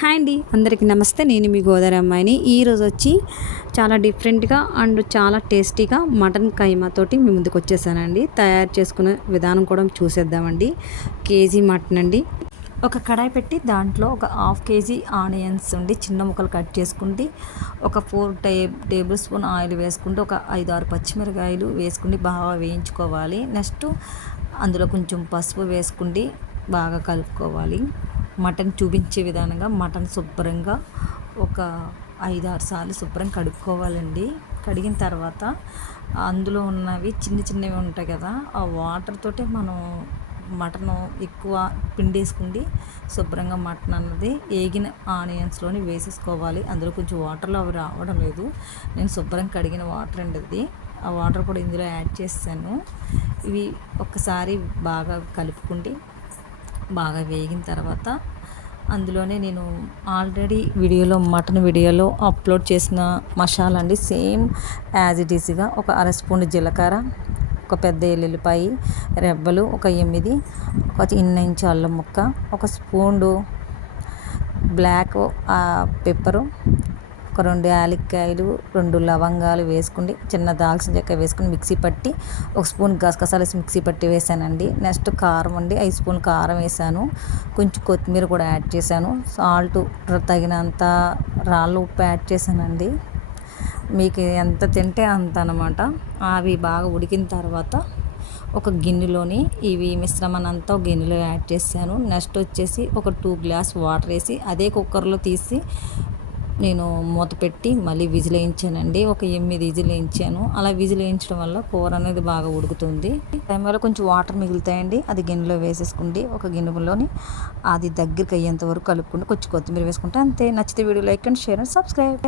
Hi అండి, అందరికీ నమస్తే. నేను మీ గోదావరి అమ్మాయిని. ఈరోజు వచ్చి చాలా డిఫరెంట్గా అండ్ చాలా టేస్టీగా మటన్ కైమాతోటి మీ ముందుకు వచ్చేసానండి. తయారు చేసుకునే విధానం కూడా చూసేద్దామండి. కేజీ మటన్ అండి. ఒక కడాయి పెట్టి దాంట్లో ఒక హాఫ్ కేజీ ఆనియన్స్ ఉండి చిన్న ముక్కలు కట్ చేసుకుంటే ఒక 4 టేబుల్ స్పూన్ ఆయిల్ వేసుకుంటే ఒక 5-6 పచ్చిమిరకాయలు వేసుకుని బాగా వేయించుకోవాలి. నెక్స్ట్ అందులో కొంచెం పసుపు వేసుకుంటే బాగా కలుపుకోవాలి. మటన్ చూపించే విధానంగా మటన్ శుభ్రంగా ఒక 5-6 సార్లు శుభ్రంగా కడుక్కోవాలండి. కడిగిన తర్వాత అందులో ఉన్నవి చిన్నవి ఉంటాయి కదా, ఆ వాటర్ తోటి మనం మటన్ ఎక్కువ పిండేసుకుండి శుభ్రంగా మటన్ అన్నది ఏగిన ఆనియన్స్లోని వేసేసుకోవాలి. అందులో కొంచెం వాటర్లో అవి రావడం లేదు. నేను శుభ్రంగా కడిగిన వాటర్ అండి అది. ఆ వాటర్ కూడా ఇందులో యాడ్ చేస్తాను. ఇవి ఒక్కసారి బాగా కలుపుకుండి బాగా వేగిన తర్వాత అందులోనే నేను ఆల్రెడీ మటన్ వీడియోలో అప్లోడ్ చేసిన మసాలా అండి, సేమ్ యాజ్ ఇట్ ఈస్గా ఒక 1/2 స్పూన్ జీలకర్ర, ఒక పెద్ద ఎల్లుల్లిపాయ రెబ్బలు, ఒక 8 ఒక చిన్న ఇంచు అల్లం ముక్క, ఒక స్పూను బ్లాక్ పెప్పరు, ఒక 2 యాలక్కాయలు, 2 లవంగాలు వేసుకుని చిన్న దాల్చిన చెక్క వేసుకుని మిక్సీ పట్టి, ఒక స్పూన్ గసగసాలు వేసి మిక్సీ పట్టి వేసానండి. నెక్స్ట్ కారం అండి, 5 స్పూన్ కారం వేసాను. కొంచెం కొత్తిమీర కూడా యాడ్ చేశాను. సాల్ట్ తగినంత రాళ్ళ ఉప్పు యాడ్ చేశానండి. మీకు ఎంత తింటే అంత అనమాట. అవి బాగా ఉడికిన తర్వాత ఒక గిన్నెలోని ఇవి మిశ్రమాన్ని అంతా ఒక గిన్నెలో యాడ్ చేశాను. నెక్స్ట్ వచ్చేసి ఒక 2 గ్లాస్ వాటర్ వేసి అదే కుక్కర్లో తీసి నేను మూత పెట్టి మళ్ళీ విజిల్ వేయించానండి. ఒక 8 విజిల్ వేయించాను. అలా విజిల్ వేయించడం వల్ల కూర అనేది బాగా ఉడుకుతుంది. టైంలో కొంచెం వాటర్ మిగులుతాయండి, అది గిన్నెలో వేసేసుకుంటే ఒక గిన్నెలోని అది దగ్గరికి అయ్యేంత వరకు కలుపుకుంటే కొంచెం కొత్తిమీర వేసుకుంటే అంతే. నచ్చితే video like and share and subscribe.